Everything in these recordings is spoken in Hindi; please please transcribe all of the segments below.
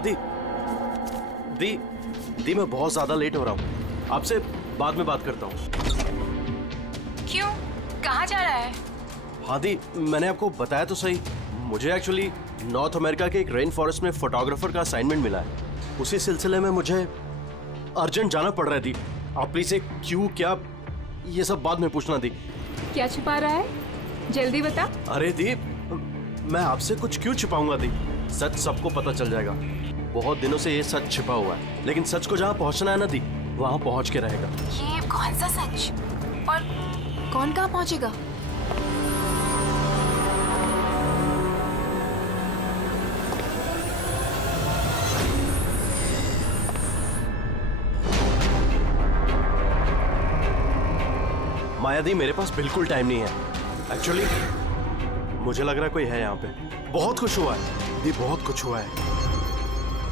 हाँ दी मैं बहुत ज्यादा लेट हो रहा हूँ, आपसे बाद में बात करता हूँ। क्यों, कहाँ जा रहा है? हाँ दी, मैंने आपको बताया तो सही, मुझे एक्चुअली नॉर्थ अमेरिका के एक रेन फॉरेस्ट में फोटोग्राफर का असाइनमेंट मिला है। उसी सिलसिले में मुझे अर्जेंट जाना पड़ रहा है दी। आप प्लीज एक क्यों क्या ये सब बाद में पूछना दी। क्या छुपा रहा है, जल्दी बता। अरे दी, मैं आपसे कुछ क्यों छुपाऊंगा दी, सच सबको पता चल जाएगा। बहुत दिनों से ये सच छिपा हुआ है, लेकिन सच को जहाँ पहुँचना है ना दी, वहाँ पहुँच के रहेगा। ये कौन सा सच, और कौन कहाँ पहुँचेगा? माया दी, मेरे पास बिल्कुल टाइम नहीं है। एक्चुअली मुझे लग रहा है कोई है यहाँ पे। बहुत कुछ हुआ है दी, बहुत कुछ हुआ है,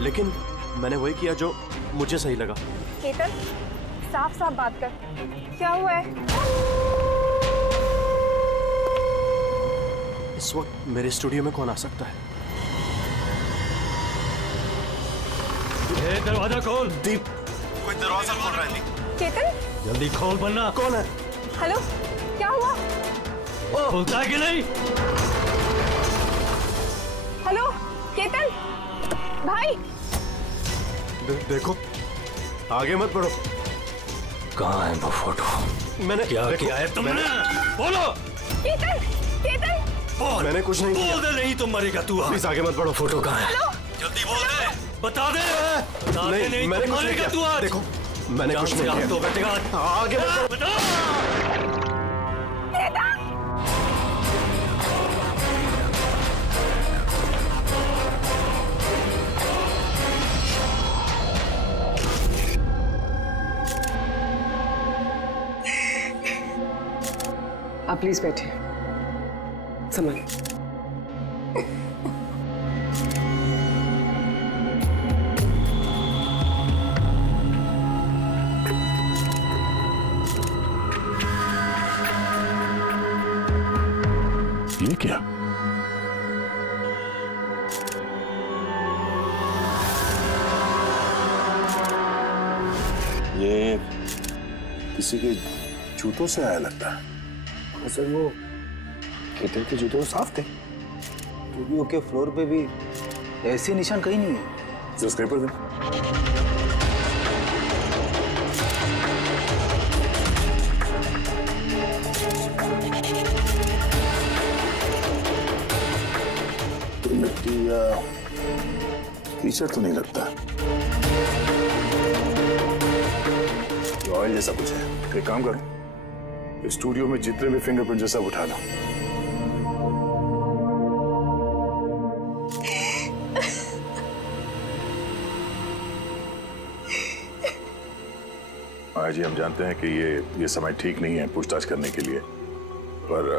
लेकिन मैंने वही किया जो मुझे सही लगा। केतन, साफ साफ बात कर, क्या हुआ है? इस वक्त मेरे स्टूडियो में कौन आ सकता है? दरवाजा खोल। दीप, कोई दरवाजा खोल रहा है दी। केतन, जल्दी खोल वरना। कौन है? हेलो, क्या हुआ? खुलता है कि नहीं? हेलो केतन भाई। देखो, आगे मत बढ़ो। कहाँ है वो फोटो? मैंने क्या किया है तुमने? बोलो। केतन, केतन। बोल। मैंने कुछ नहीं किया। बोल दे, नहीं तो मरेगा तू। प्लीज आगे मत बढ़ो। फोटो कहाँ है? जल्दी बोल दे, बता दे। नहीं, मैंने कुछ नहीं किया। देखो, मैंने कुछ नहीं किया। तो बैठेगा। आगे मत बढ़ो। आप प्लीज बैठिए, संभालिए। ये क्या? ये किसी के जूतों से आया लगता है। सर वो केतन के जूते साफ थे, स्टूडियो के फ्लोर पे भी ऐसे निशान कहीं नहीं है। जस्ट पेपर दे। तो मिट्टी या टीचर तो नहीं लगता, ऑयल जैसा कुछ है। एक काम करो, स्टूडियो में जितने भी फिंगरप्रिंट सब उठा लो। आज जी हम जानते हैं कि ये समय ठीक नहीं है पूछताछ करने के लिए, पर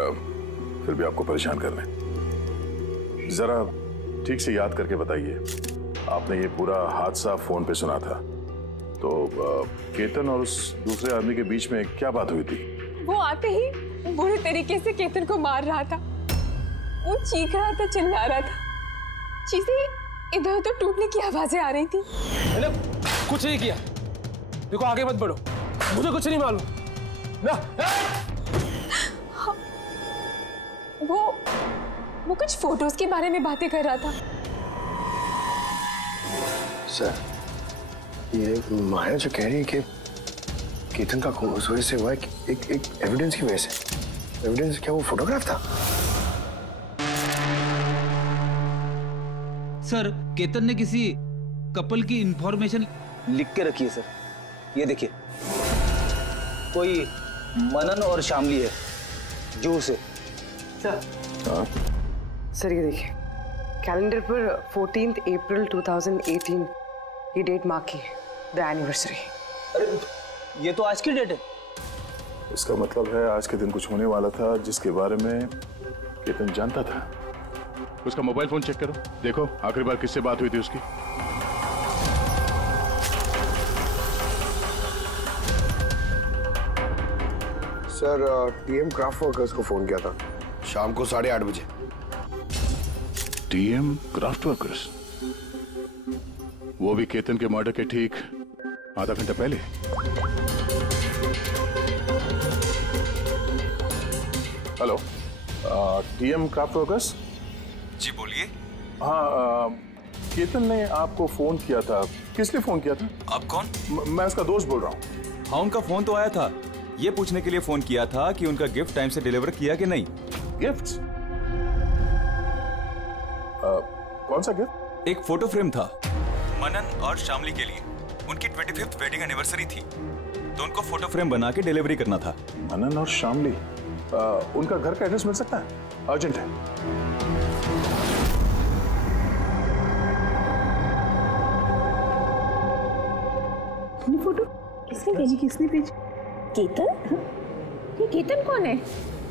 फिर भी आपको परेशान कर रहे हैं। जरा ठीक से याद करके बताइए, आपने ये पूरा हादसा फोन पे सुना था, तो केतन और उस दूसरे आदमी के बीच में क्या बात हुई थी? वो आते ही बुरे तरीके से केतन को मार रहा था, वो चीख रहा था, चिल्ला रहा था, चीजें इधर उधर टूटने की आवाजें आ रही थी। मैंने कुछ नहीं किया, देखो आगे मत बढ़ो, मुझे कुछ नहीं मालूम ना। हाँ, वो कुछ फोटोज के बारे में बातें कर रहा था। सर, ये माया जो कह रही है कि केतन का खून उस वजह से हुआ है, एक एविडेंस की वजह से। एविडेंस क्या वो फोटोग्राफ था? सर, केतन ने किसी कपल की इंफॉर्मेशन लिख के रखी है सर, ये देखिए, कोई मनन और शामली है, जू से। सर, सर ये देखिए, कैलेंडर पर 14 अप्रैल 2018 ये डेट मार्क की है, द एनिवर्सरी। अरे ये तो आज की डेट है। इसका मतलब है आज के दिन कुछ होने वाला था जिसके बारे में केतन जानता था। उसका मोबाइल फोन चेक करो, देखो आखिरी बार किससे बात हुई थी उसकी। सर, टीएम क्राफ्ट वर्कर्स को फोन किया था शाम को 8:30 बजे। TM craft workers? वो भी केतन के मर्डर के ठीक आधा घंटा पहले। Hello, TM craft workers. जी बोलिए। हाँ, केतन ने आपको फोन किया था। किसने फोन किया था? आप कौन? मैं उसका दोस्त बोल रहा हूँ। हाँ, उनका फोन तो आया था। ये पूछने के लिए फोन किया था कि उनका गिफ्ट टाइम से डिलीवर किया कि नहीं। गिफ्ट्स? कौन सा गिफ्ट? एक फोटो फ्रेम था मनन और शामली के लिए। उनकी 25th वेडिंग एनिवर्सरी थी, तो उनको फोटो फ्रेम बना के डिलीवरी करना था। मनन और शामली, उनका घर का एड्रेस मिल सकता है? अर्जेंट है। फोटो किसने भेजी? किसने भेजी? केतन? ये केतन कौन है?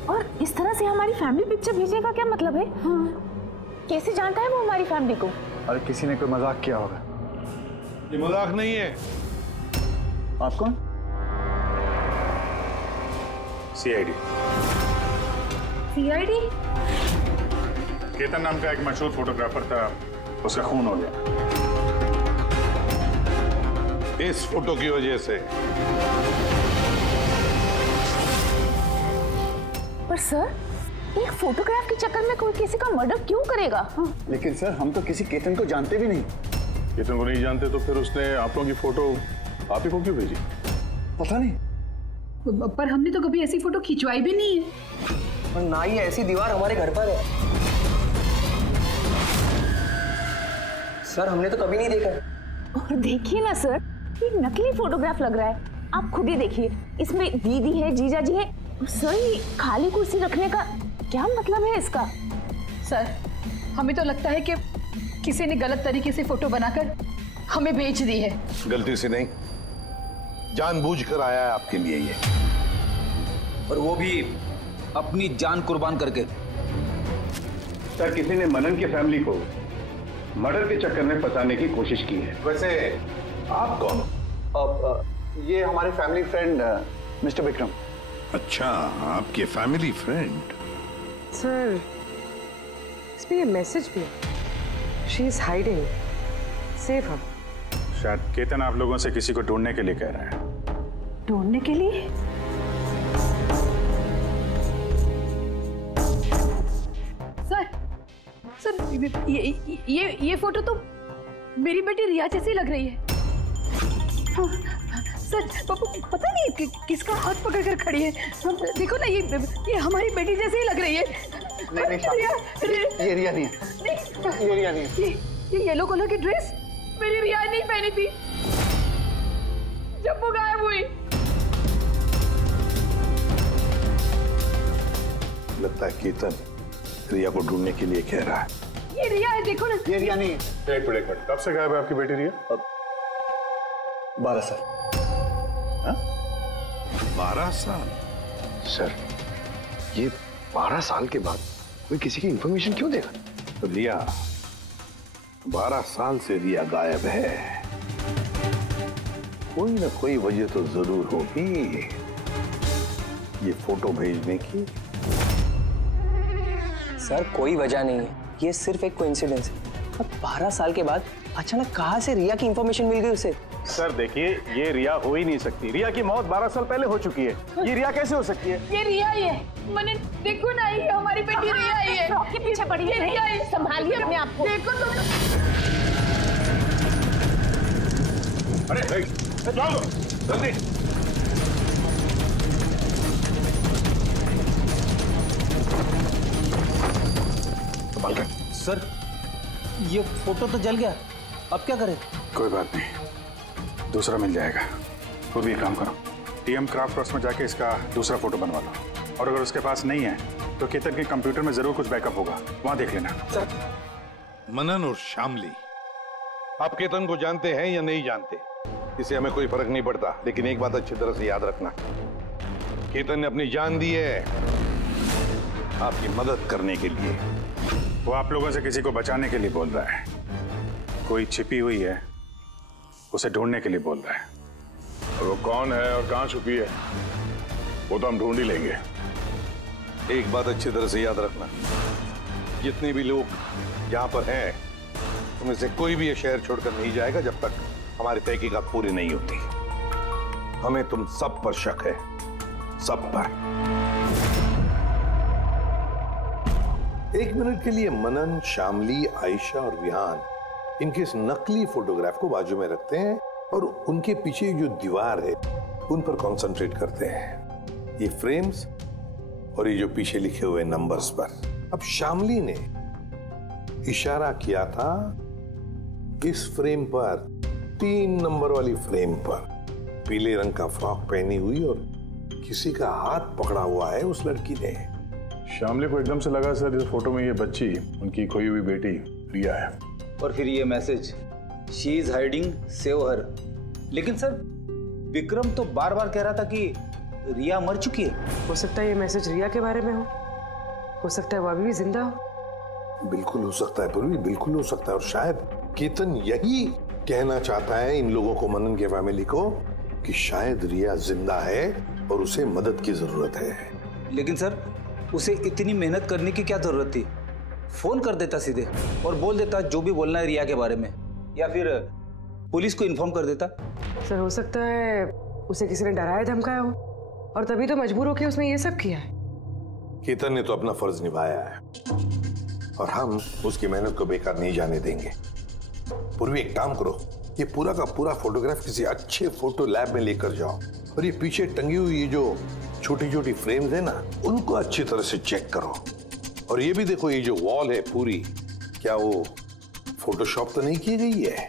और इस तरह से हमारी फैमिली पिक्चर भेजने का क्या मतलब है? हाँ। कैसे जानता है वो हमारी फैमिली को? अरे किसी ने कोई मजाक किया होगा। ये मजाक नहीं है। आप कौन? सीआईडी। सीआईडी? केतन नाम का एक मशहूर फोटोग्राफर था, उसका खून हो गया इस फोटो की वजह से। पर सर, एक फोटोग्राफ के चक्कर में कोई किसी का मर्डर क्यों करेगा? लेकिन सर, हम तो किसी केतन को जानते भी नहीं। केतन को नहीं जानते तो फिर उसने आप लोगों की फोटो आप ही को क्यों भेजी? पता नहीं। पर हमने तो कभी ऐसी फोटो खिंचवाई भी नहीं है। और ना ही ऐसी दीवार हमारे घर पर है। सर, हमने तो कभी नहीं देखा। और देखिए ना सर, ये नकली फोटोग्राफ लग रहा है। आप खुद ही देखिए, इसमें दीदी है, जीजा जी है। सर, ये खाली कुर्सी रखने का क्या मतलब है इसका? सर, हमें तो लगता है कि किसी ने गलत तरीके से फोटो बनाकर हमें बेच दी है। गलती से नहीं, जानबूझकर आया है आपके लिए ये, और वो भी अपनी जान कुर्बान करके। सर, किसी ने मनन की फैमिली को मर्डर के चक्कर में फंसाने की कोशिश की है। वैसे आप कौन? ये हमारे फैमिली फ्रेंड मिस्टर विक्रम। अच्छा, आपके फैमिली फ्रेंड। सर, इसमें ये मैसेज भी है। She is hiding. Save her. शायद केतन आप लोगों से किसी को ढूंढने के लिए कह रहा है। ढूंढने के लिए? सर, ये फोटो तो मेरी बेटी रिया जैसी लग रही है। हाँ, सर, पता नहीं किसका हाथ पकड़ कर खड़ी है। देखो ना, ये हमारी बेटी जैसी ही लग रही है। नहीं, ये रिया नहीं है। ये रिया नहीं है। ये येलो कलर की ड्रेस मेरी रिया नहीं पहनी थी जब वो गायब हुई। लगता है केतन रिया को ढूंढने के लिए कह रहा है। ये रिया है, देखो ना। ये रिया नहीं है। एक मिनट, कब से गायब है आपकी बेटी रिया? 12 साल। 12 साल? सर, ये 12 साल के बाद कोई किसी की इंफॉर्मेशन क्यों देगा? तो रिया, 12 साल से रिया गायब है। कोई ना कोई वजह तो जरूर होगी ये फोटो भेजने की। सर, कोई वजह नहीं है, ये सिर्फ एक कोइंसिडेंस है। अब 12 साल के बाद अचानक कहां से रिया की इंफॉर्मेशन मिल गई उसे? सर देखिए, ये रिया हो ही नहीं सकती। रिया की मौत 12 साल पहले हो चुकी है। ये रिया कैसे हो सकती है? ये रिया ही है। मैंने देखो ना, ये हमारी बेटी रिया ही है। फ्रॉक के पीछे पड़ी है। रिया ही। संभालिए अपने आप को। देखो तो। अरे चलो जल्दी। सर, ये फोटो तो जल गया, अब क्या करें? कोई बात नहीं, दूसरा मिल जाएगा। तो भी एक काम करो, टीएम क्राफ्ट वर्क्स में जाके इसका दूसरा फोटो बनवा लो, और अगर उसके पास नहीं है तो केतन के कंप्यूटर में जरूर कुछ बैकअप होगा, वहां देख लेना। सर, मनन और शामली, आप केतन को जानते हैं या नहीं जानते, इससे हमें कोई फर्क नहीं पड़ता, लेकिन एक बात अच्छी तरह से याद रखना, केतन ने अपनी जान दी है आपकी मदद करने के लिए। वो आप लोगों से किसी को बचाने के लिए बोल रहा है। कोई छिपी हुई है, उसे ढूंढने के लिए बोल रहा है। और वो कौन है और कहां छुपी है वो तो हम ढूंढ ही लेंगे। एक बात अच्छी तरह से याद रखना, जितने भी लोग यहाँ पर हैं तुम से कोई भी ये शहर छोड़कर नहीं जाएगा जब तक हमारी तहकीकात पूरी नहीं होती। हमें तुम सब पर शक है, सब पर। एक मिनट के लिए मनन, शामली, आयशा और विहान इनके इस नकली फोटोग्राफ को बाजू में रखते हैं और उनके पीछे जो दीवार है उन पर कंसंट्रेट करते हैं, ये फ्रेम्स और ये जो पीछे लिखे हुए नंबर्स पर। अब शामली ने इशारा किया था इस फ्रेम पर, 3 नंबर वाली फ्रेम पर, पीले रंग का फ्रॉक पहनी हुई और किसी का हाथ पकड़ा हुआ है उस लड़की ने। शामली को एकदम से लगा सर इस फोटो में ये बच्ची उनकी खोई हुई बेटी रिया है। और फिर ये message, she is hiding, save her. लेकिन सर विक्रम तो बार बार कह रहा था कि रिया मर चुकी है। हो सकता है ये मैसेज रिया के बारे में हो सकता है वो अभी भी जिंदा हो। बिल्कुल हो सकता है पूर्वी, बिल्कुल हो सकता है। और शायद केतन यही कहना चाहता है इन लोगों को, मनन के फैमिली को, कि शायद रिया जिंदा है और उसे मदद की जरूरत है। लेकिन सर उसे इतनी मेहनत करने की क्या जरूरत थी? फोन कर देता सीधे और बोल देता जो भी बोलना है रिया के बारे में, या फिर पुलिस को इन्फॉर्म कर देता। सर हो सकता है उसे किसी ने डराया धमकाया हो और तभी तो मजबूर होकर उसने ये सब किया है। केतन ने तो अपना फर्ज निभाया है और हम उसकी मेहनत को बेकार नहीं जाने देंगे। पूर्वी एक काम करो, ये पूरा का पूरा फोटोग्राफ किसी अच्छे फोटो लैब में लेकर जाओ और ये पीछे टंगी हुई ये जो छोटी छोटी फ्रेम्स है ना, उनको अच्छी तरह से चेक करो। और ये भी देखो ये जो वॉल है पूरी, क्या वो फोटोशॉप तो नहीं की गई है?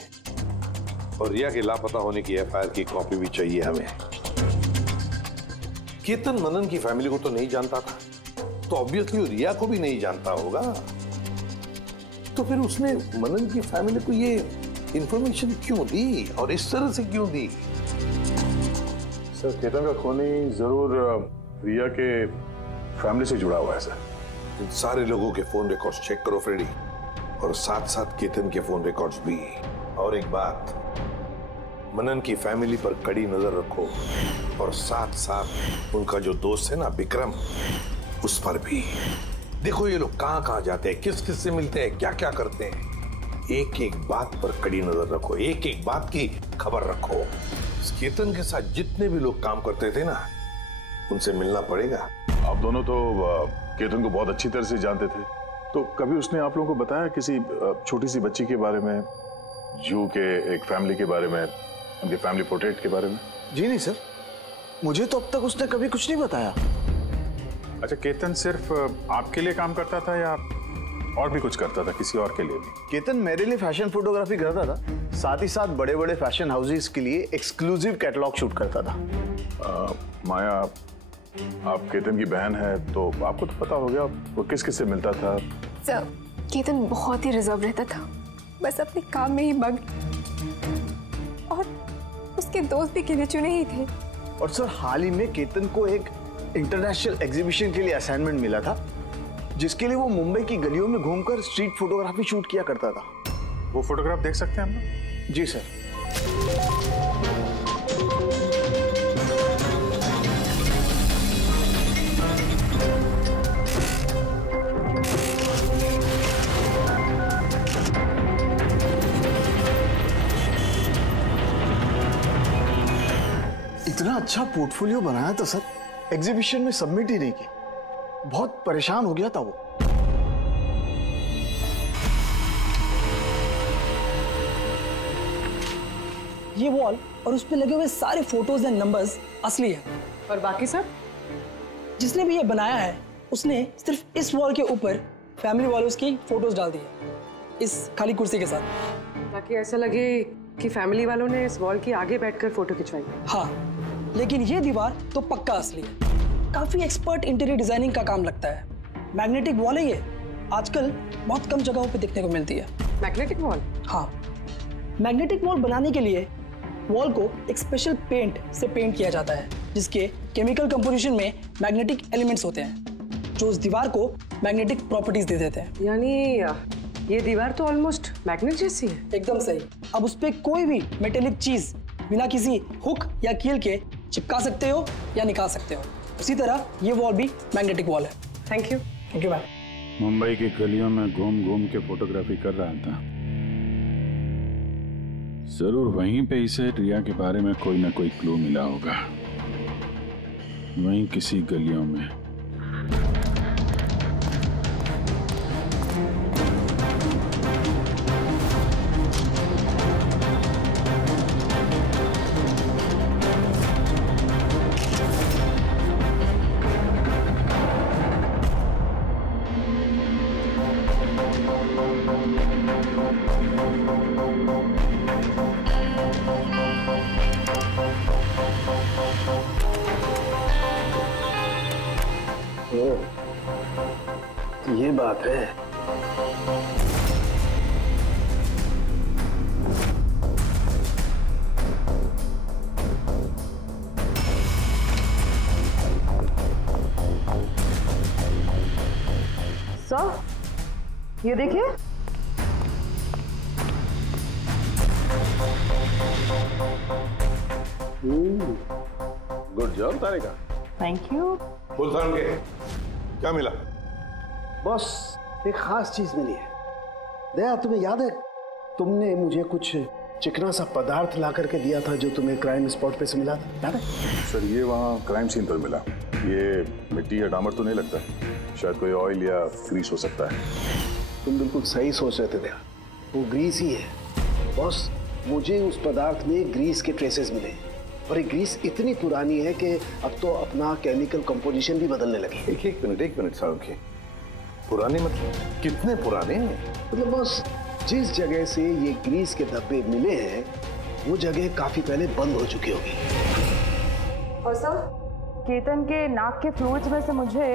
और रिया के लापता होने की एफआईआर की कॉपी भी चाहिए हमें। केतन मनन की फैमिली को तो नहीं जानता था, तो ऑब्वियसली रिया को भी नहीं जानता होगा, तो फिर उसने मनन की फैमिली को ये इंफॉर्मेशन क्यों दी और इस तरह से क्यों दी? सर केतन का खूनी जरूर रिया के फैमिली से जुड़ा हुआ है सर। इन सारे लोगों के फोन रिकॉर्ड्स चेक करो फ्रेडी, और साथ साथ केतन के फोन रिकॉर्ड्स भी। और एक बात, मनन की फैमिली पर कड़ी नजर रखो और साथ साथ उनका जो दोस्त है ना विक्रम, उस पर भी देखो ये लोग कहां कहां जाते हैं, किस किस से मिलते हैं, क्या क्या करते हैं। एक एक बात पर कड़ी नजर रखो, एक एक बात की खबर रखो। केतन के साथ जितने भी लोग काम करते थे ना, उनसे मिलना पड़ेगा। आप दोनों तो केतन को बहुत अच्छी तरह से जानते थे, तो कभी उसने आप लोगों को बताया किसी छोटी सी बच्ची के बारे में, जू के एक फैमिली के बारे में, उनके फैमिली पोर्ट्रेट के बारे में? जी नहीं सर, मुझे तो अब तक उसने कभी कुछ नहीं बताया। अच्छा, केतन सिर्फ आपके लिए काम करता था या और भी कुछ करता था किसी और के लिए भी? केतन मेरे लिए फैशन फोटोग्राफी करता था, साथ ही साथ बड़े बड़े फैशन हाउसेस के लिए एक्सक्लूसिव कैटलॉग शूट करता था। माया, आप केतन की बहन है तो आपको तो पता हो गया वो किस किस से मिलता था। सर केतन बहुत ही रिजर्व रहता था, बस अपने काम में ही मग्न, और उसके दोस्त भी गिने चुने ही थे। और सर हाल ही में केतन को एक इंटरनेशनल एग्जीबिशन के लिए असाइनमेंट मिला था, जिसके लिए वो मुंबई की गलियों में घूमकर स्ट्रीट फोटोग्राफी शूट किया करता था। वो फोटोग्राफ देख सकते हैं हम लोग? जी सर। इतना अच्छा पोर्टफोलियो बनाया था सर, एग्जीबिशन में सबमिट ही नहीं किया। बहुत परेशान हो गया था वो। ये वॉल और उस पे लगे हुए सारे फोटोज एंड नंबर्स असली है। और बाकी सब? जिसने भी ये बनाया है उसने सिर्फ इस वॉल के ऊपर फैमिली वालों की फोटोज डाल दी है, इस खाली कुर्सी के साथ, ताकि ऐसा लगे कि फैमिली वालों ने इस वॉल के आगे बैठकर फोटो खिंचवाई। हाँ, लेकिन ये दीवार तो पक्का असली है। काफी एक्सपर्ट इंटीरियर डिजाइनिंग का काम लगता है। मैग्नेटिक वॉल है ये, आजकल बहुत कम जगहों पे देखने को मिलती है। Magnetic wall? हाँ, मैग्नेटिक वॉल बनाने के लिए वॉल को एक स्पेशल पेंट से पेंट किया जाता है, जिसके केमिकल कंपोजिशन में मैग्नेटिक एलिमेंट्स होते हैं जो उस दीवार को मैग्नेटिक प्रॉपर्टीज दे देते हैं। यानी ये दीवार तो ऑलमोस्ट मैग्नेट जैसी है। एकदम सही। अब उस पे कोई भी मेटेलिक चीज बिना किसी हुक या कील के चिपका सकते हो या निकाल सकते हो। उसी तरह ये वॉल भी मैग्नेटिक वॉल है। Thank you. Thank you ma'am. Mumbai की गलियों में घूम घूम के फोटोग्राफी कर रहा था, जरूर वहीं पे इसे रिया के बारे में कोई ना कोई क्लू मिला होगा, वहीं किसी गलियों में। ये बात है। सर, ये देखिए। Good job Tarika. Thank you. Full sound के क्या मिला? बॉस, एक खास चीज मिली है। दया, तुम्हें याद है तुमने मुझे कुछ चिकना सा पदार्थ ला करके दिया था जो तुम्हें क्राइम स्पॉट पे से मिला था, याद है? सर ये वहाँ क्राइम सीन पर मिला। ये मिट्टी या डामर तो नहीं लगता, शायद कोई ऑयल या ग्रीस हो सकता है। तुम बिल्कुल सही सोच रहे थे दया, वो ग्रीस ही है। बॉस, मुझे उस पदार्थ में ग्रीस के ट्रेसेस मिले और ये ग्रीस इतनी पुरानी है कि अब तो अपना केमिकल कंपोजिशन भी बदलने लगी। एक मिनट साहब के पुराने मतलब कितने पुराने हैं? मतलब बॉस, जिस जगह से ये ग्रीस के धब्बे मिले हैं वो जगह काफी पहले बंद हो चुकी होगी। और सर, केतन के नाक के फ्लूइड्स में से मुझे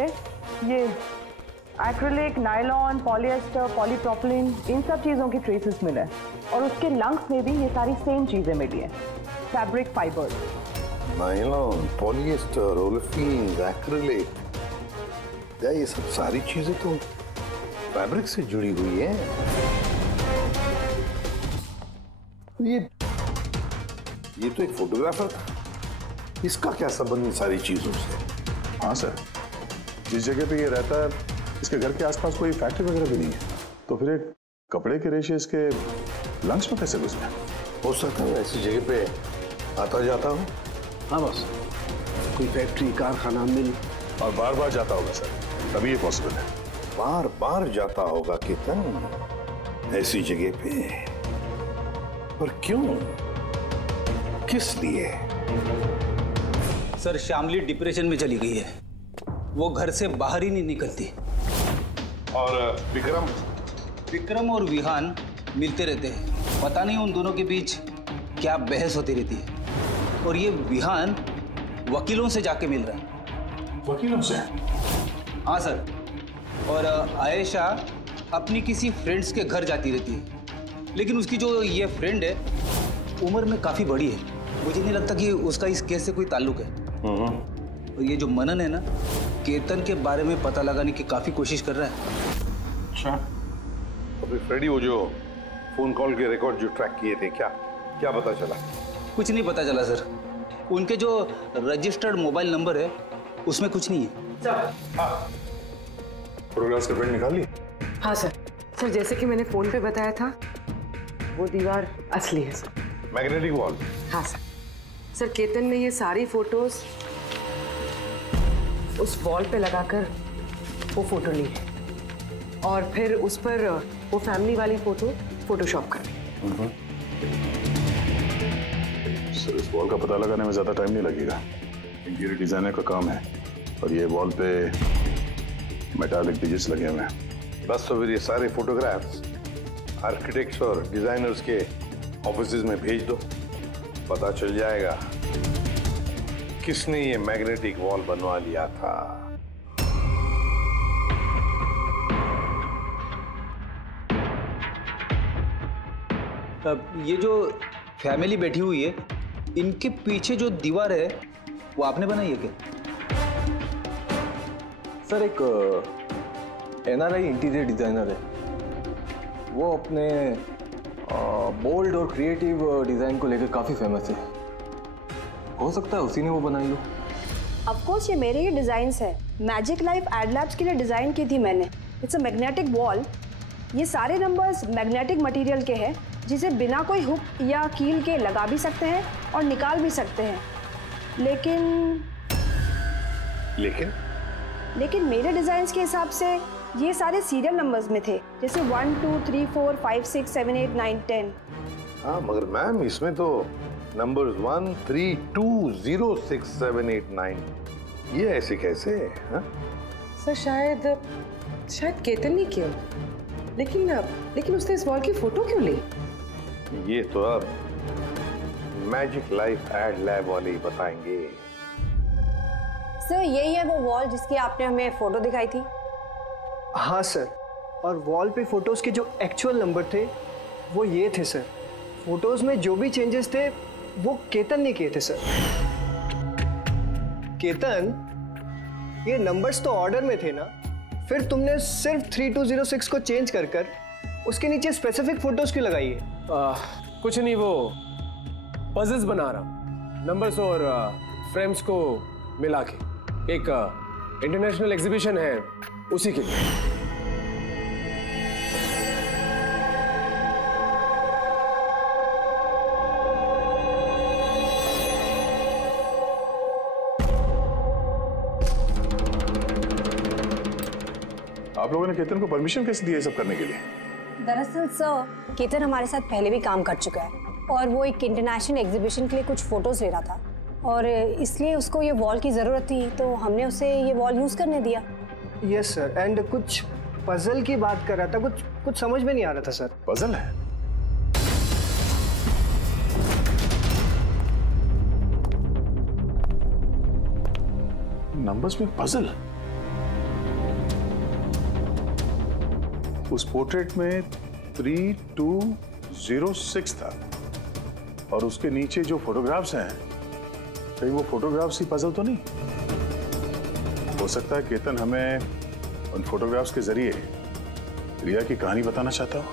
ये एक्रिलिक, नायलॉन, पॉलिएस्टर, पॉलीप्रोपिलीन, इन सब चीज़ों की ट्रेसेस मिले और उसके लंग्स में भी ये सारी सेम चीज़ें मिली हैं, fabric fibres. Nylon, polyester, olefin, acrylic, ये सब सारी चीजें तो फैब्रिक से जुड़ी हुई है। ये तो एक फोटोग्राफर था, इसका क्या संबंध इन सारी चीजों से? हाँ सर, जिस जगह पे ये रहता है इसके घर के आसपास कोई फैक्ट्री वगैरह भी नहीं है, तो फिर एक कपड़े के रेशे इसके लंग्स में कैसे घुस गए? हो सकता है ऐसी जगह पे आता जाता हूँ। हाँ बॉस, कोई फैक्ट्री, कारखाना, मिल, और बार बार जाता होगा सर, तभी ये पॉसिबल है। बार बार जाता होगा केतन ऐसी जगह पे, पर क्यों, किस लिए? सर, श्यामली डिप्रेशन में चली गई है, वो घर से बाहर ही नहीं निकलती। और विक्रम और विहान मिलते रहते हैं, पता नहीं उन दोनों के बीच क्या बहस होती रहती है। और ये विहान वकीलों से जाके मिल रहा है। वकीलों से? हाँ सर, और आयशा अपनी किसी फ्रेंड्स के घर जाती रहती है, लेकिन उसकी जो ये फ्रेंड है उम्र में काफ़ी बड़ी है, मुझे नहीं लगता कि उसका इस केस से कोई ताल्लुक है। और ये जो मनन है ना, केतन के बारे में पता लगाने की काफ़ी कोशिश कर रहा है। अच्छा, तो फिर फ्रेडी वो जो फोन कॉल के रिकॉर्ड जो ट्रैक किए थे, क्या पता चला? कुछ नहीं पता चला सर, उनके जो रजिस्टर्ड मोबाइल नंबर है उसमें कुछ नहीं है। फोटोग्राफ्स का प्रिंट निकाल ली? हाँ सर। सर, जैसे कि मैंने फोन पे बताया था, वो दीवार असली है सर। Magnetic wall? हाँ सर। सर, केतन ने ये सारी फोटोज उस वॉल पे लगाकर वो फोटो ली है और फिर उस पर वो फैमिली वाली फोटो फोटोशॉप कर दी। सर, इस वॉल का पता लगाने में ज्यादा टाइम नहीं लगेगा, इंटीरियर डिजाइनर का काम है, और ये वॉल पे मेटालिक डिजिट्स लगे हुए हैं। बस तो फिर ये सारे फोटोग्राफ्स आर्किटेक्ट्स और डिजाइनर्स के ऑफिसेज में भेज दो, पता चल जाएगा किसने ये मैग्नेटिक वॉल बनवा लिया था। अब ये जो फैमिली बैठी हुई है, इनके पीछे जो दीवार है वो आपने बनाई है क्या? सर, एक NRI इंटीरियर डिजाइनर है, वो अपने बोल्ड और क्रिएटिव डिजाइन को लेकर काफी फेमस है, हो सकता है उसी ने वो बनाई हो। ऑफ कोर्स ये मेरे ही डिजाइन्स है, मैजिक लाइफ एड लैब्स के लिए डिजाइन की थी मैंने। इट्स अ मैग्नेटिक वॉल, ये सारे नंबर्स मैग्नेटिक मटेरियल के हैं जिसे बिना कोई हुक या कील के लगा भी सकते हैं और निकाल भी सकते हैं। लेकिन मेरे डिजाइन के हिसाब से ये सारे सीरियल नंबर्स में थे, जैसे 1 2 3 4 5 6 7 8 9 10। हाँ मगर मैम इसमें तो नंबर्स 1 3 2 0 6 7 8 9 ये ऐसे कैसे? हाँ? सर शायद केतन ने किया, लेकिन उसने इस वॉल की फोटो क्यों ली? ये तो अब मैजिक लाइफ एड लैब वाले ही बताएंगे। सर यही है वो वॉल जिसकी आपने हमें फोटो दिखाई थी? हाँ सर, और वॉल पे फोटोज के जो एक्चुअल नंबर थे वो ये थे सर। फोटोज में जो भी चेंजेस थे वो केतन ने किए थे सर। केतन, ये नंबर्स तो ऑर्डर में थे ना, फिर तुमने सिर्फ 3206 को चेंज कर उसके नीचे स्पेसिफिक फोटोज क्यों लगाई है? कुछ नहीं, वो पजल्स बना रहा, नंबर्स और फ्रेम्स को मिला के एक इंटरनेशनल एग्जीबिशन है उसी के लिए। आप लोगों ने केतन को परमिशन कैसे दी है सब करने के लिए? दरअसल सर, केतन हमारे साथ पहले भी काम कर चुका है और वो एक इंटरनेशनल एग्जीबिशन के लिए कुछ फोटोज ले रहा था और इसलिए उसको ये वॉल की ज़रूरत थी, तो हमने उसे ये वॉल यूज़ करने दिया। यस सर, एंड कुछ पजल की बात कर रहा था, कुछ समझ में नहीं आ रहा था सर। पजल है? नंबर्स में पजल? उस पोर्ट्रेट में 3206 था और उसके नीचे जो फोटोग्राफ्स हैं, कहीं वो फोटोग्राफ्स ही पजल तो नहीं? हो सकता है केतन हमें उन फोटोग्राफ्स के जरिए रिया की कहानी बताना चाहता हो।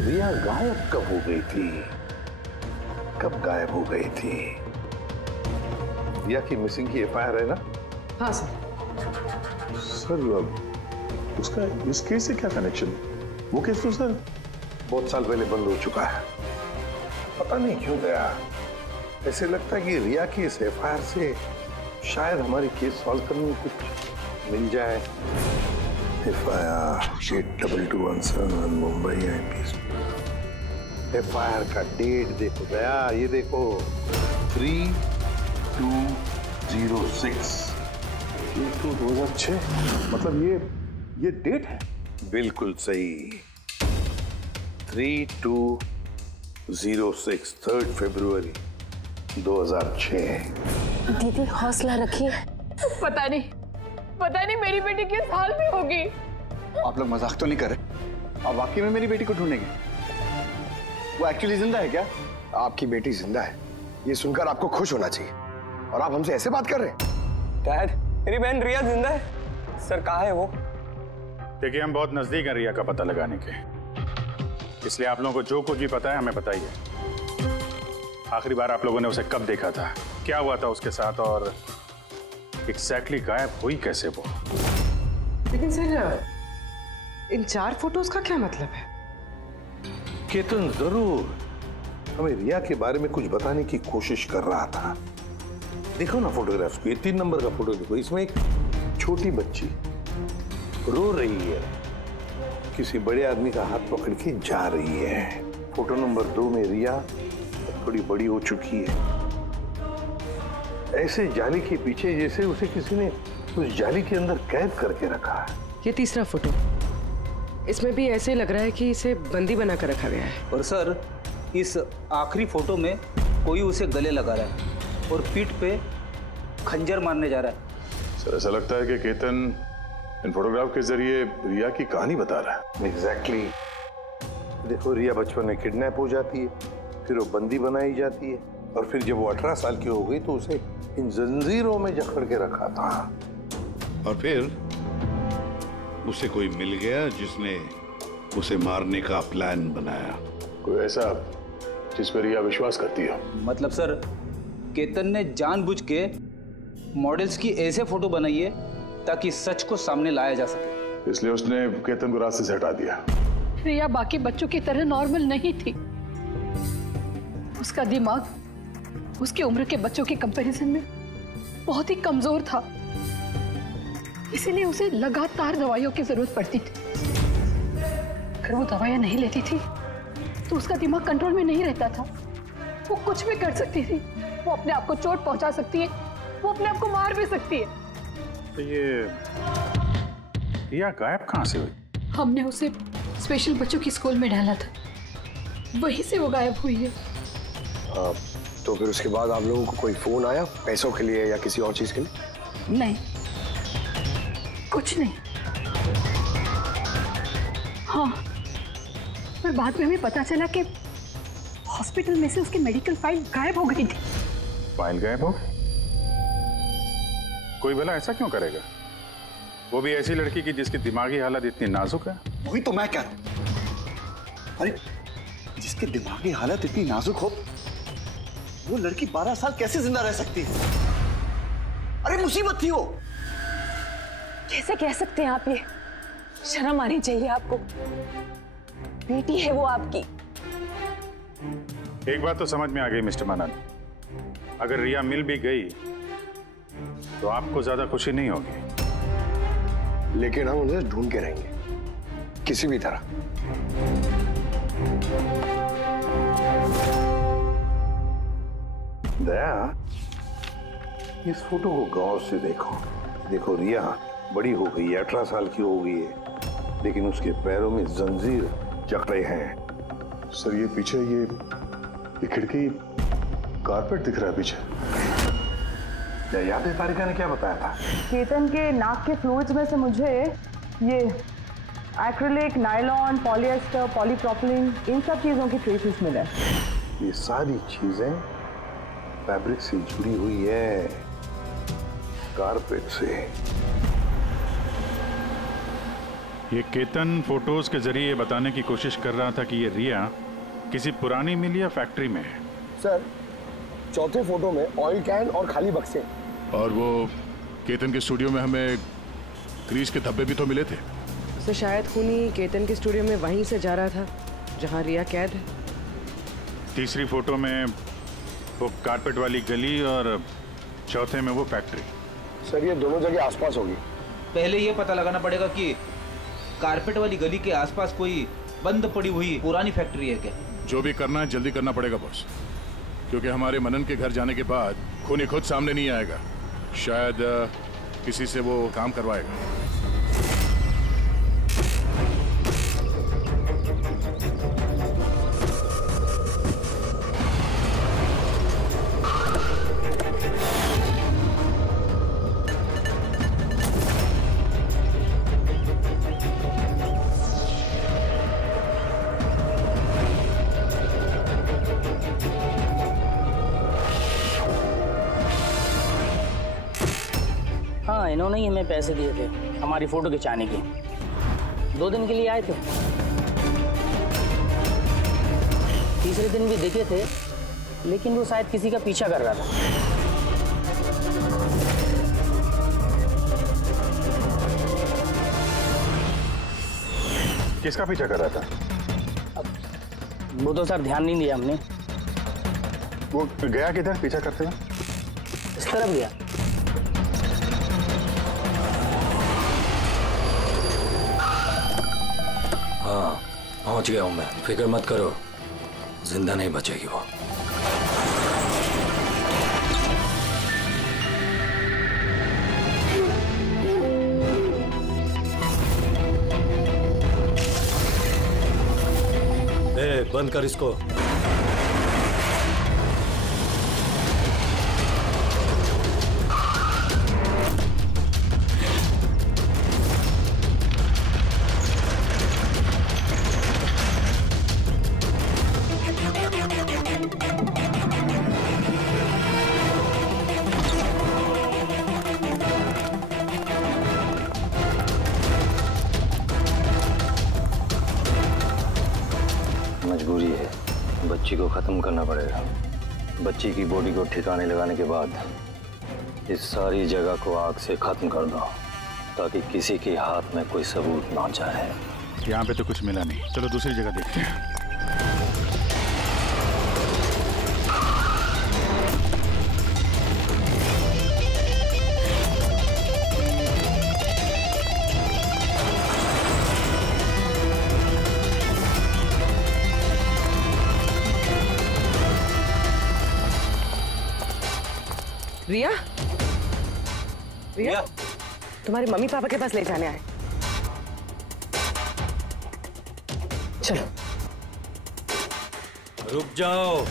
रिया गायब कब हो गई थी? कब गायब हो गई थी? रिया की मिसिंग की एफआईआर है ना? हाँ सर। सर उसका इस केस से क्या कनेक्शन? वो केस तो सर बहुत साल पहले बंद हो चुका है, पता नहीं क्यों गया। ऐसे लगता है कि रिया की इस एफआईआर से शायद हमारी केस सॉल्व करने में कुछ मिल जाए। FIR 8221 Mumbai IPS. एफआईआर का डेट देखो गया, ये देखो 3206। 2006, मतलब ये डेट है? बिल्कुल सही, 3206, 3 फरवरी 2006। दीदी हौसला रखिए। पता नहीं मेरी बेटी किस हाल में होगी। आप लोग मजाक तो नहीं कर रहे? आप वाकई में मेरी बेटी को ढूंढेंगे? वो एक्चुअली जिंदा है क्या? आपकी बेटी जिंदा है, ये सुनकर आपको खुश होना चाहिए, और आप हमसे ऐसे बात कर रहे हैं? डैड, मेरी बहन रिया जिंदा है। सर कहाँ है वो? देखिए, हम बहुत नजदीक हैं रिया का पता लगाने के, इसलिए आप लोगों को जो कुछ भी पता है हमें बताइए। आखिरी बार आप लोगों ने उसे कब देखा था, क्या हुआ था उसके साथ, और एग्जैक्टली गायब हुई कैसे वो? लेकिन सर, इन 4 फोटोज का क्या मतलब है? केतन जरूर हमें रिया के बारे में कुछ बताने की कोशिश कर रहा था। देखो ना फोटोग्राफ्स को, ये 3 नंबर का फोटो देखो, इसमें एक छोटी बच्ची रो रही है, किसी बड़े आदमी का हाथ पकड़ के जा रही है। फोटो नंबर 2 में रिया थोड़ी बड़ी हो चुकी है, ऐसे जाली के पीछे जैसे उसे किसी ने उस जाली के अंदर कैद करके रखा है। ये तीसरा फोटो, इसमें भी ऐसे लग रहा है कि इसे बंदी बना कर रखा गया है। और सर, इस आखिरी फोटो में कोई उसे गले लगा रहा है और पीठ पे खंजर मारने जा रहा है। सर ऐसा लगता है कि केतन इन फोटोग्राफ के जरिए रिया की कहानी बता रहा है। एग्जैक्टली। देखो, रिया बचपन में किडनैप हो जाती है, फिर वो बंदी बनाई जाती है, और फिर जब वो 18 साल की हो गई तो उसे इन जंजीरों में जकड़ के रखा था। और फिर उसे कोई मिल गया जिसने उसे मारने का प्लान बनाया। कोई ऐसा जिस पर रिया विश्वास करती है? मतलब सर, केतन ने जानबूझ के मॉडल्स की ऐसे फोटो बनाई है ताकि सच को सामने लाया जा सके। इसलिए उसने केतन को रास्ते से हटा दिया। रिया बाकी बच्चों की तरह नॉर्मल नहीं थी। उसका दिमाग उसकी उम्र के बच्चों के कंपैरिजन में बहुत ही कमजोर था, इसीलिए उसे लगातार दवाइयों की जरूरत पड़ती थी। अगर वो दवाइयां नहीं लेती थी तो उसका दिमाग कंट्रोल में नहीं रहता था। वो कुछ भी कर सकती थी, वो अपने आप को चोट पहुंचा सकती है, वो अपने आप को मार भी सकती है। तो ये रिया गायब कहाँ से हुई? हमने उसे स्पेशल बच्चों की स्कूल में डाला था, वहीं से वो गायब हुई है। तो फिर उसके बाद आप लोगों को कोई फोन आया पैसों के लिए या किसी और चीज के लिए? नहीं, कुछ नहीं। हाँ, पर बाद में हमें पता चला कि हॉस्पिटल में से उसकी मेडिकल फाइल गायब हो गई थी। फाइल गायब हो? कोई भला ऐसा क्यों करेगा? वो भी ऐसी लड़की की जिसकी दिमागी हालत इतनी नाजुक है। वही तो मैं कह रहा हूं। अरे जिसकी दिमागी हालत इतनी नाजुक हो, वो लड़की 12 साल कैसे जिंदा रह सकती है? अरे मुसीबत थी वो। कैसे कह सकते हैं आप ये? शर्म आनी चाहिए आपको। बेटी है वो आपकी। एक बात तो समझ में आ गई मिस्टर मनन, अगर रिया मिल भी गई तो आपको ज्यादा खुशी नहीं होगी। लेकिन हम उन्हें ढूंढ के रहेंगे किसी भी तरह। दया, इस फोटो को गौर से देखो। देखो रिया बड़ी हो गई है, 18 साल की हो गई है, लेकिन उसके पैरों में जंजीर जकड़े हैं। सर ये पीछे ये खिड़की कारपेट दिख रहा है पीछे। याद है तारिका ने क्या बताया था? केतन के नाक के फ्लूइड्स में से मुझे ये एक्रिलिक, नायलॉन, पॉलिएस्टर, पॉलीप्रोपिलीन, इन सब चीजों की ट्रेसेस मिले। ये सारी चीजें फैब्रिक से जुड़ी हुई है, कारपेट से। ये केतन फोटोज के जरिए ये बताने की कोशिश कर रहा था कि ये रिया किसी पुरानी मिल या फैक्ट्री में है। सर, चौथे फोटो में ऑयल कैन और खाली बक्से। और वो केतन के स्टूडियो में हमें ग्रीस के धब्बे भी तो मिले थे। तो शायद खूनी केतन के स्टूडियो में वहीं से जा रहा था जहां रिया कैद है। तीसरी फोटो में वो कारपेट वाली गली और चौथे में वो फैक्ट्री। सर ये दोनों जगह आसपास होगी। पहले ये पता लगाना पड़ेगा कि कारपेट वाली गली के आसपास कोई बंद पड़ी हुई पुरानी फैक्ट्री है क्या? जो भी करना है जल्दी करना पड़ेगा बॉस, क्योंकि हमारे मनन के घर जाने के बाद खूनी खुद सामने नहीं आएगा। शायद किसी से वो काम करवाएगा। हाँ, इन्होंने ही हमें पैसे दिए थे हमारी फोटो खिंचाने के। 2 दिन के लिए आए थे, तीसरे दिन भी दिखे थे, लेकिन वो शायद किसी का पीछा कर रहा था। किसका पीछा कर रहा था? वो तो सर ध्यान नहीं दिया हमने। वो गया किधर पीछा करते हुए? इस तरफ गया। हाँ, पहुंच गया हूं मैं, फिक्र मत करो, जिंदा नहीं बचेगी वो। बंद कर इसको। मजबूरी है, बच्ची को खत्म करना पड़ेगा। बच्ची की बॉडी को ठिकाने लगाने के बाद इस सारी जगह को आग से खत्म कर दो, ताकि किसी के हाथ में कोई सबूत ना जाए। यहाँ पे तो कुछ मिला नहीं, चलो दूसरी जगह देखते हैं। रिया, रिया, तुम्हारे मम्मी पापा के पास ले जाने आए। चलो। रुक जाओ।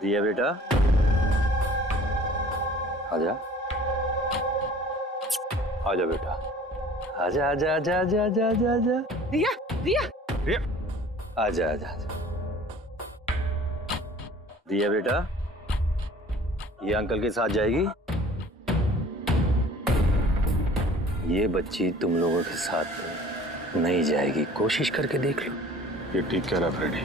रिया बेटा, आजा आजा बेटा, आजा आजा आजा आजा आजा आजा आजा। रिया, रिया, रिया, आजा आजा आजा। रिया बेटा, ये अंकल के साथ जाएगी। ये बच्ची तुम लोगों के साथ नहीं जाएगी, कोशिश करके देख लो। ये ठीक कह रहा फ्रेडी।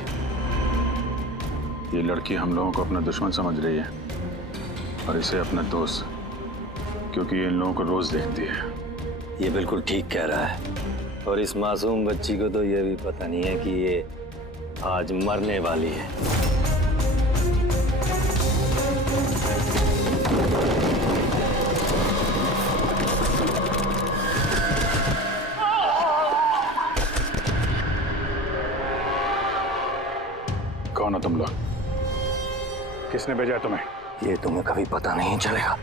ये लड़की हम लोगों को अपना दुश्मन समझ रही है और इसे अपना दोस्त, क्योंकि ये इन लोगों को रोज देखती है। ये बिल्कुल ठीक कह रहा है, और इस मासूम बच्ची को तो ये भी पता नहीं है कि ये आज मरने वाली है। कौन हो तुम लोग? किसने भेजा तुम्हें? ये तुम्हें कभी पता नहीं चलेगा।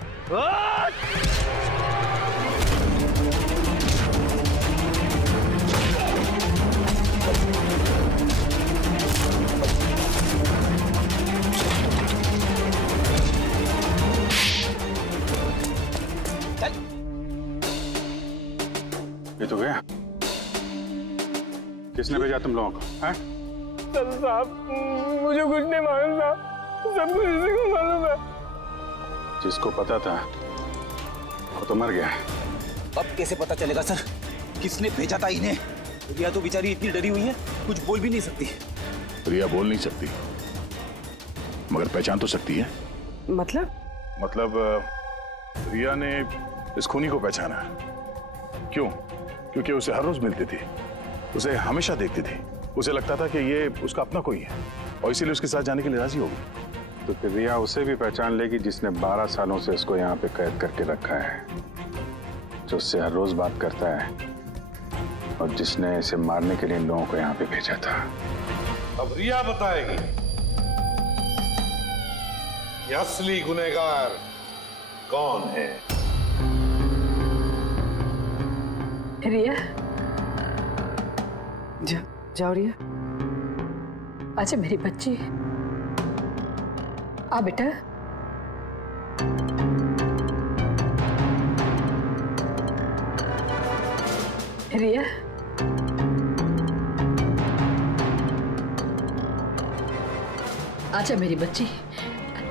ये तो गया। किसने भेजा तुम लोगों को? हैं? साहब, मुझे कुछ नहीं मालूम साहब, सब कुछ इसी को मालूम है। जिसको पता था वो तो मर गया। अब कैसे पता चलेगा सर किसने भेजा था इन्हें? रिया तो बेचारी इतनी डरी हुई है, कुछ बोल भी नहीं सकती। रिया बोल नहीं सकती, मगर पहचान तो सकती है। मतलब रिया ने इस खूनी को पहचाना। क्यों? क्योंकि उसे हर रोज मिलती थी, उसे हमेशा देखती थी, उसे लगता था कि ये उसका अपना कोई है और इसीलिए उसके साथ जाने के लिए राजी हो गई। तो फिर रिया उसे भी पहचान लेगी जिसने 12 सालों से इसको यहाँ पे कैद करके रखा है, जो उससे हर रोज बात करता है और जिसने इसे मारने के लिए इन लोगों को यहाँ पे भेजा था। अब रिया बताएगी कि असली गुनहगार कौन है। रिया, जाओ रिया। अच्छा मेरी बच्ची, आ बेटा। रिया, आजा मेरी बच्ची,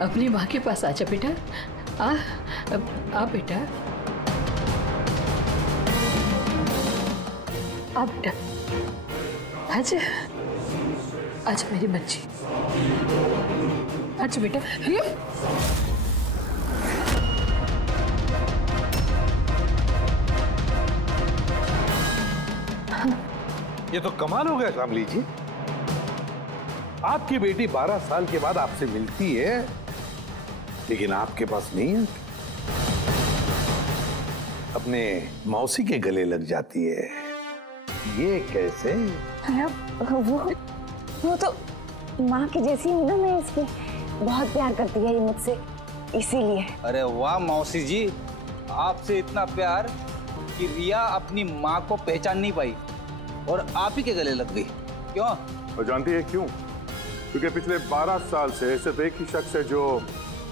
अपनी माँ के पास आजा बेटा। आ बेटा, आ बेटा, आजा आजा मेरी बच्ची, आजा बेटा। रिया, ये तो कमाल हो गया शामली जी। आपकी बेटी 12 साल के बाद आपसे मिलती है, लेकिन आपके पास नहीं है। अपने मौसी के गले लग जाती है, ये कैसे? वो तो माँ की जैसी हूँ ना मैं इसकी, बहुत प्यार करती है ये मुझसे, इसीलिए। अरे वाह मौसी जी, आपसे इतना प्यार कि रिया अपनी माँ को पहचान नहीं पाई और आप ही के गले लग गई। क्यों? और जानती है क्यों? क्योंकि पिछले 12 साल से सिर्फ एक ही शख्स है जो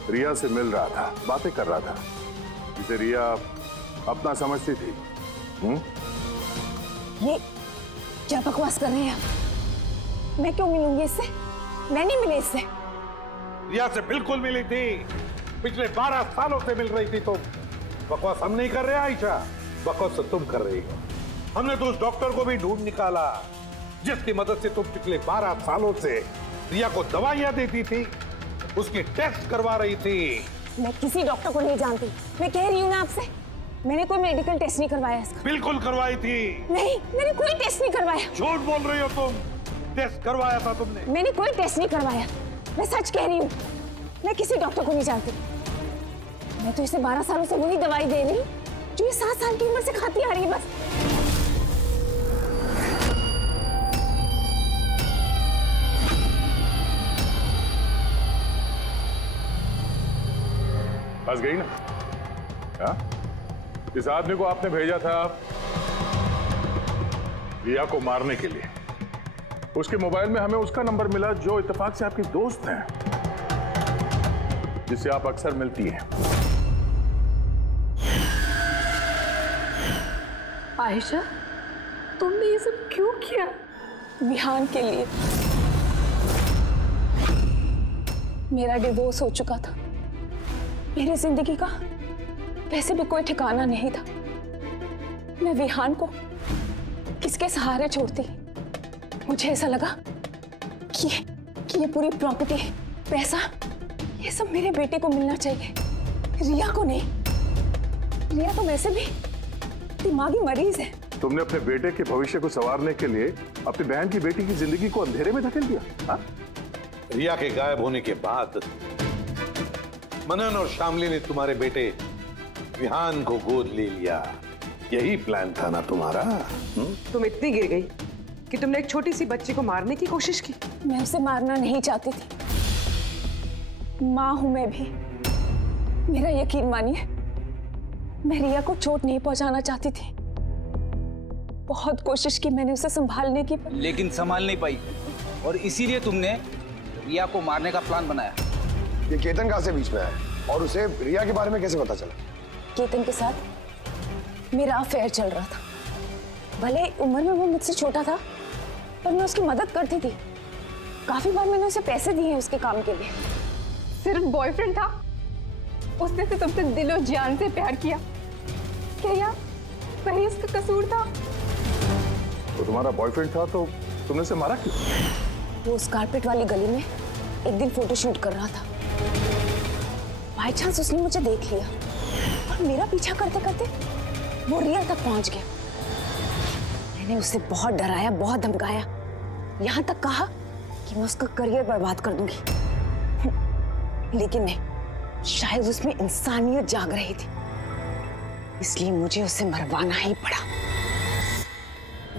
रिया से मिल रहा था, बातें कर रहा था, जिसे रिया अपना समझती थी। ये क्या बकवास कर रहे हैं? मैं क्यों मिलूंगी इससे? मैं नहीं मिली इससे। रिया से बिल्कुल मिली थी, पिछले 12 सालों से मिल रही थी तुम। बकवास हम नहीं कर रहे आयशा, बकवास तो तुम कर रही हो। हमने तो उस डॉक्टर को भी ढूंढ निकाला जिसकी मदद से तुम पिछले 12 सालों से रिया को दवाइयां देती थी, उसकी टेस्ट करवा रही थी। मैं किसी डॉक्टर को नहीं जानती, मैं कह रही हूँ ना आपसे, मैंने कोई मेडिकल टेस्ट नहीं करवाया इसका। बिल्कुल करवाई थी। नहीं, मैंने कोई टेस्ट नहीं करवाया। झूठ बोल रही हो तुम, टेस्ट करवाया था तुमने। मैंने कोई टेस्ट नहीं करवाया, मैं सच कह रही हूँ। मैं किसी डॉक्टर को नहीं जानती, मैं तो इसे 12 सालों से वही दवाई दे रही जो ये 7 साल की उम्र से खाती आ रही है बस। फंस गई ना? हाँ? इस आदमी को आपने भेजा था रिया को मारने के लिए। उसके मोबाइल में हमें उसका नंबर मिला जो इत्तेफाक से आपकी दोस्त हैं, जिससे आप अक्सर मिलती हैं। आयशा, तुमने ये सब क्यों किया? विहान के लिए। मेरा डिवोर्स हो चुका था, मेरी जिंदगी का वैसे भी कोई ठिकाना नहीं था। मैं विहान को किसके सहारे छोड़ती? मुझे ऐसा लगा कि ये पूरी प्रॉपर्टी, पैसा, ये सब मेरे बेटे को मिलना चाहिए, रिया को नहीं। रिया तो वैसे भी दिमागी मरीज है। तुमने अपने बेटे के भविष्य को संवारने के लिए अपनी बहन की बेटी की जिंदगी को अंधेरे में धकेल दिया। हा? रिया के गायब होने के बाद मनन और शामली ने तुम्हारे बेटे विहान को गोद ले लिया। यही प्लान था ना तुम्हारा? तुम इतनी गिर गई कि तुमने एक छोटी सी बच्ची को मारने की कोशिश की। मैं उसे मारना नहीं चाहती थी, माँ हूं मैं भी। मेरा यकीन मानिए, मैं रिया को चोट नहीं पहुंचाना चाहती थी। बहुत कोशिश की मैंने उसे संभालने की, लेकिन संभाल नहीं पाई और इसीलिए तुमने रिया को मारने का प्लान बनाया। ये केतन कहाँ से बीच में आया और उसे रिया के बारे में कैसे पता चला? केतन के साथ मेरा अफेयर चल रहा था। भले उम्र में वो मुझसे छोटा था, पर मैं उसकी मदद करती थी। काफी बार मैंने उसे पैसे दिए उसके काम के लिए। सिर्फ बॉयफ्रेंड था, उसने तो तुमसे दिलो जान से प्यार किया। क्या वही उसका कसूर था? तो तुम्हारा बॉयफ्रेंड था तो तुमने उसे मारा क्यों? वो उस कारपेट वाली गली में एक दिन फोटोशूट कर रहा था। बाय चांस उसने मुझे देख लिया और मेरा पीछा करते करते वो रिया तक पहुंच गया। मैंने उसे बहुत डराया, बहुत धमकाया, यहां तक कहा कि मैं उसका करियर बर्बाद कर दूंगी। लेकिन नहीं, शायद उसमें इंसानियत जाग रही थी, इसलिए मुझे उसे मरवाना ही पड़ा।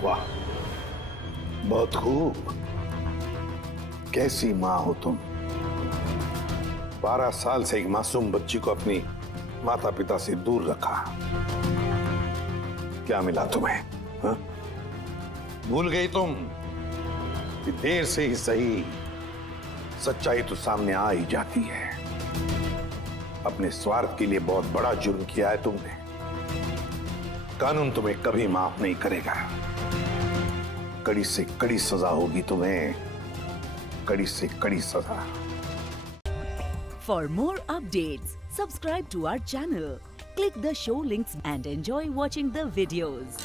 वाह, बहुत खूब। कैसी माँ हो तुम? 12 साल से एक मासूम बच्ची को अपनी माता पिता से दूर रखा। क्या मिला तुम्हें? हा? भूल गई तुम कि देर से ही सही सच्चाई तो सामने आ ही जाती है। अपने स्वार्थ के लिए बहुत बड़ा जुर्म किया है तुमने। कानून तुम्हें कभी माफ नहीं करेगा। कड़ी से कड़ी सजा होगी तुम्हें, कड़ी से कड़ी सजा। For more updates, subscribe to our channel, click the show links and enjoy watching the videos.